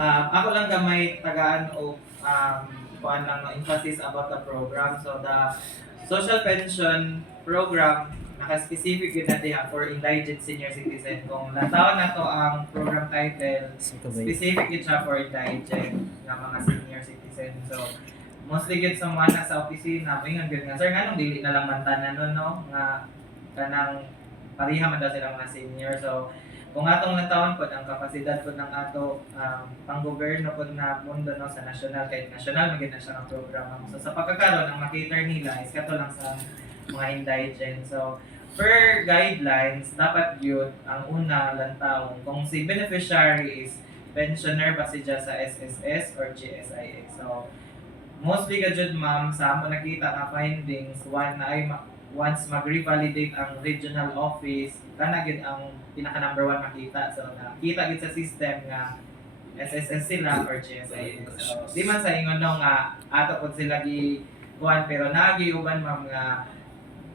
Ako lang gamay tagaan o kuan lang no, emphasis about the program. So the social pension program naka-specific yun natin for indigent senior citizen. Kung natawan na to ang program title, specific yun siya for indigent nga mga senior citizen. So mostly gid sa mga nasa opisina, may nga gid nga sir nganong dili na lang mantanan nun no nga kanang pareha man daw sila mga senior. So kung atong natawon po ang kapasidad po ng ato panggobyerno po na mundo no sa national kahit national maganda siya ng programa. So sa pagkakaroon ang makita nila is kato lang sa mga indigent. So per guidelines dapat yun ang una lang taon kung si beneficiary is pensioner ba siya sa SSS or GSIS. So mostly ka jud ma'am sa amo nakita nga findings one na ay once mag-revalidate ang regional office kana gid ang pinaka number one makita. So nakita gid sa system nga SSS sila or GSIS. So di man sa ingon no nga ato pod sila gi kuan pero nagiuban ma'am nga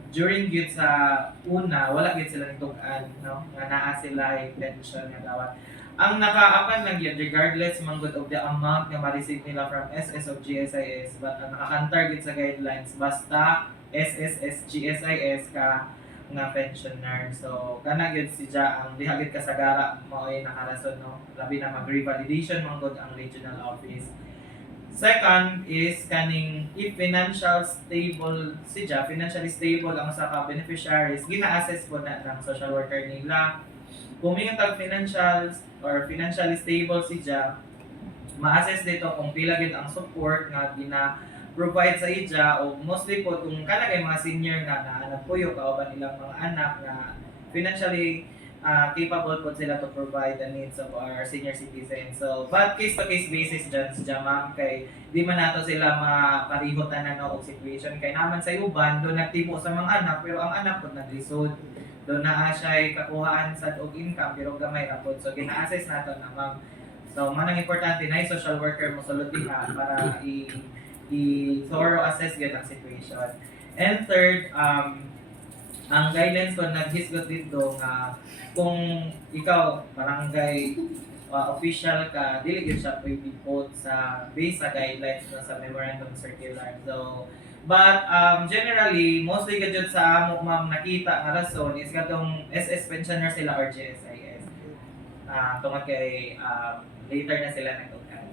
during gid sa una wala gid sila nitug-an no nga naa sila ay pension nga dawat ang nakaapan lang yun regardless man good of the amount nga ma-receive nila from SS o GSIS but ang nakakantar gid sa guidelines basta SSS GSIS ka nga pensioner. So kana gyud siya ang diha gyud kasagara mao'y nakarason no labi na mag-revalidation man gud ang regional office. Second is kaning if financial stable siya, financially stable ang usa ka beneficiaries, gina-assess po na ng social worker nila kung may tag financials or financially stable siya, ma-assess dito kung pila gid ang support nga gina-provide sa ija o mostly po kung kana kay mga senior nga nagpuyo kauban nilang mga anak nga financially capable po sila to provide the needs of our senior citizens. So, but case to case basis dyan sa ma'am kay di man nato sila maparihot na og situation kay naman sa uban do nagtibo sa mga anak pero ang anak po naglisod doon na siya kakuhaan sa og income pero gamay ra pod so gina-assess nato na ma'am. So manang importante na yung social worker mo sulod diha para thorough assess gyud ang situation. And third, ang guidelines ko naghisgot dito nga kung ikaw barangay official ka dili gyud siya pwede quote sa base sa guidelines na sa memorandum circular. So but generally, mostly kadyo sa amo ma'am nakita nga rason is katong SS pensioner sila or GSIS. Tungod kay later na sila nagtukan.